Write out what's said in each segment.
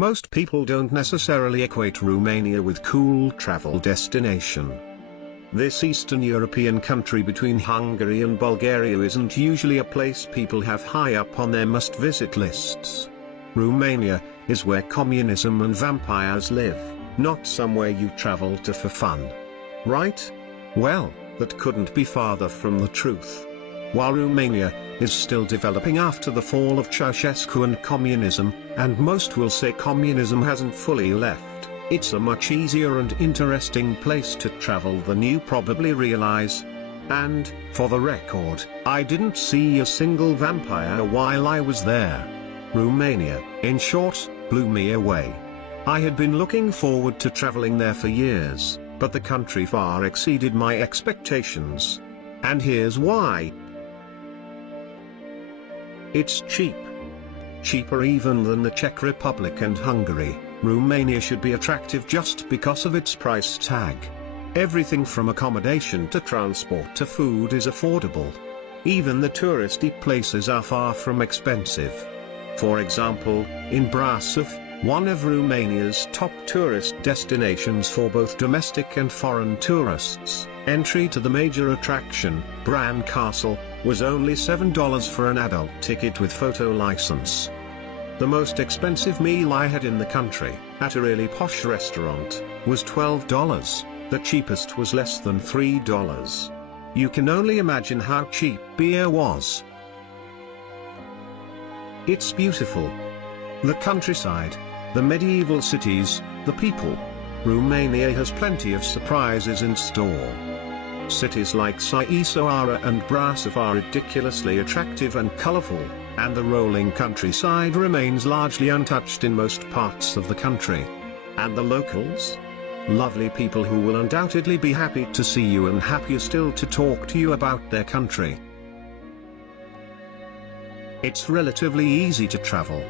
Most people don't necessarily equate Romania with cool travel destination. This Eastern European country between Hungary and Bulgaria isn't usually a place people have high up on their must-visit lists. Romania is where communism and vampires live, not somewhere you travel to for fun. Right? Well, that couldn't be farther from the truth. While Romania is still developing after the fall of Ceausescu and communism, and most will say communism hasn't fully left, it's a much easier and interesting place to travel than you probably realize. And, for the record, I didn't see a single vampire while I was there. Romania, in short, blew me away. I had been looking forward to traveling there for years, but the country far exceeded my expectations. And here's why. It's cheap. Cheaper even than the Czech Republic and Hungary. Romania should be attractive just because of its price tag. Everything from accommodation to transport to food is affordable. Even the touristy places are far from expensive. For example, in Brasov, one of Romania's top tourist destinations for both domestic and foreign tourists, entry to the major attraction, Bran Castle, was only $7 for an adult ticket with photo license. The most expensive meal I had in the country, at a really posh restaurant, was $12. The cheapest was less than $3. You can only imagine how cheap beer was. It's beautiful. The countryside, the medieval cities, the people. Romania has plenty of surprises in store. Cities like Sighisoara and Brasov are ridiculously attractive and colorful, and the rolling countryside remains largely untouched in most parts of the country. And the locals? Lovely people who will undoubtedly be happy to see you and happier still to talk to you about their country. It's relatively easy to travel.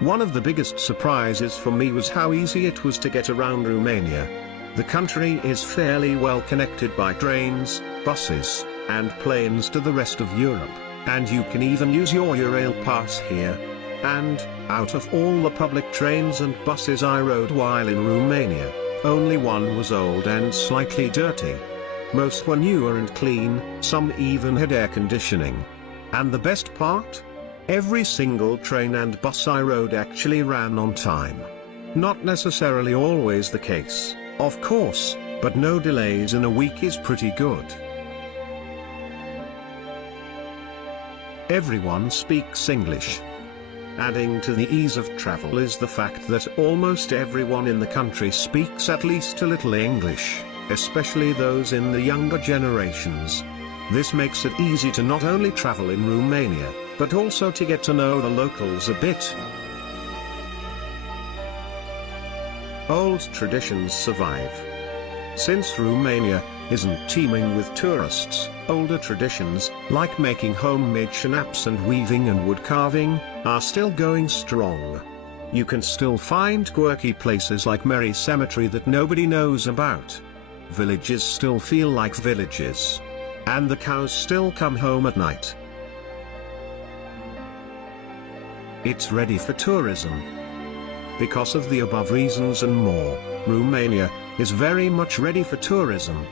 One of the biggest surprises for me was how easy it was to get around Romania. The country is fairly well connected by trains, buses, and planes to the rest of Europe, and you can even use your Eurail pass here. And, out of all the public trains and buses I rode while in Romania, only one was old and slightly dirty. Most were newer and clean, some even had air conditioning. And the best part? Every single train and bus I rode actually ran on time. Not necessarily always the case, of course, but no delays in a week is pretty good. Everyone speaks English. Adding to the ease of travel is the fact that almost everyone in the country speaks at least a little English, especially those in the younger generations. This makes it easy to not only travel in Romania, but also to get to know the locals a bit. Old traditions survive. Since Romania isn't teeming with tourists, older traditions, like making homemade schnapps and weaving and wood carving, are still going strong. You can still find quirky places like Merry Cemetery that nobody knows about. Villages still feel like villages. And the cows still come home at night. It's ready for tourism. Because of the above reasons and more, Romania is very much ready for tourism.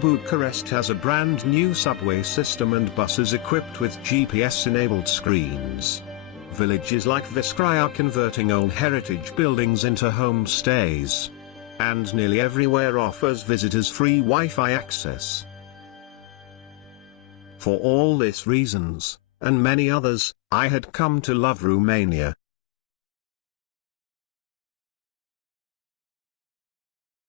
Bucharest has a brand new subway system and buses equipped with GPS-enabled screens. Villages like Viscrai are converting old heritage buildings into homestays. And nearly everywhere offers visitors free Wi-Fi access. For all these reasons, and many others, I had come to love Romania.